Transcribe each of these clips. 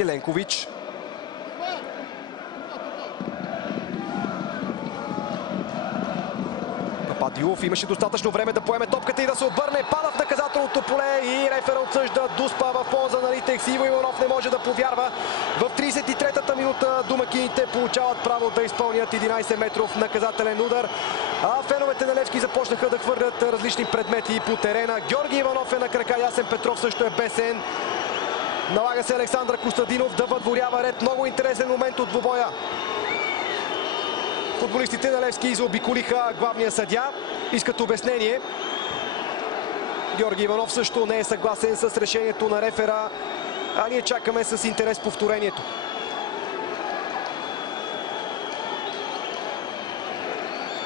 Еленкович. Пападиов имаше достатъчно време да поеме топката и да се обърне. Пада в наказателното поле и рефера отсъжда Дуспа в полза на Литекс. Иво Иванов не може да повярва. В 33-та минута домакините получават право да изпълнят 11 метров наказателен удар. А феновете на Левски започнаха да хвърлят различни предмети по терена. Георги Иванов е на крака, Ясен Петров също е бесен. Налага се Александър Костадинов да въдворява ред. Много интересен момент от двубоя. Футболистите на Левски заобиколиха главния съдия. Искат обяснение. Георги Иванов също не е съгласен с решението на рефера. А ние чакаме с интерес повторението.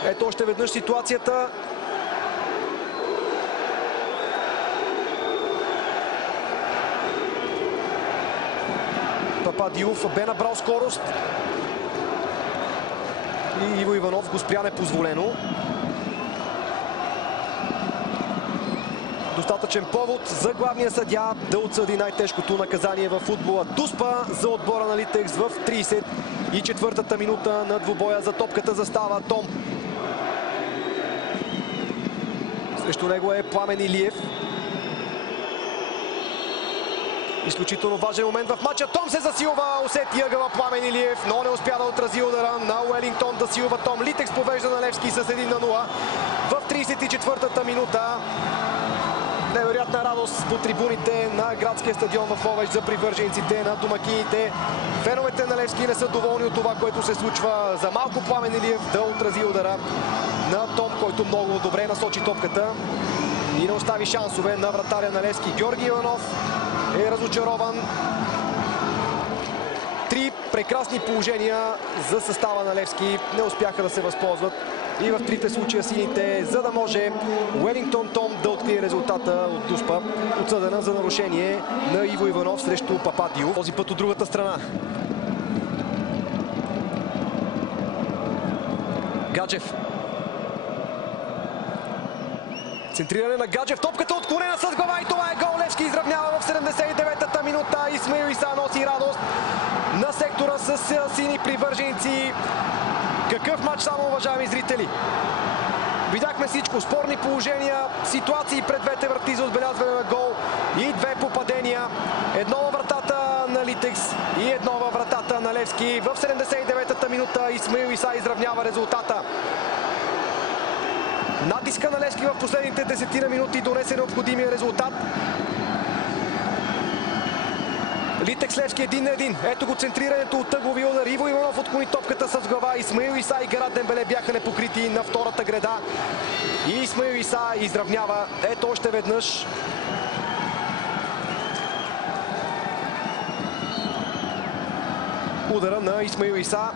Ето още веднъж ситуацията. Пападиов бе набрал скорост. И Иво Иванов го спря непозволено. Достатъчен повод за главния съдия да отсъди най-тежкото наказание във футбола. Дуспа за отбора на Литекс в 34-та минута на двубоя. За топката застава Том. Срещу него е Пламен Илиев. Изключително важен момент в матча. Том се засилва, усети ъгъла Пламен Илиев, но не успя да отрази удара на Уелингтон. Да силва Том. Литекс повежда на Левски с 1-0 в 34-та минута. Невероятна радост по трибуните на градския стадион в Ловеч за привържениците на домакините. Феновете на Левски не са доволни от това, което се случва. За малко Пламен Илиев да отрази удара на Том, който много добре насочи топката и не остави шансове на вратаря на Левски. Георги Иванов е разочарован. Три прекрасни положения за състава на Левски. Не успяха да се възползват. И в трите случая сините, за да може Уелингтон Том да открие резултата от Дуспа. Отсъдена за нарушение на Иво Иванов срещу Пападиов. Този път от другата страна. Гаджев. Центриране на Гаджев. Топката отклонена с глава и това е гол. Левски изравнява в 79-та минута. Исмаил Иса носи радост на сектора с сини привърженици. Какъв матч само, уважаеми зрители! Видяхме всичко. Спорни положения, ситуации пред двете врати за отбелязване на гол и две попадения. Едно във вратата на Литекс и едно във вратата на Левски. В 79-та минута Исмаил Иса изравнява резултата. Натиска на Левски в последните 10 минути донесе необходимия резултат. Литекс Левски 1-1. Ето го центрирането от тъгови удар. Иво Иванов отклони топката с глава. Исмаил Иса и Гарат Дембеле бяха непокрити на втората греда. И Исмаил Иса изравнява. Ето още веднъж. Удара на Исмаил Иса.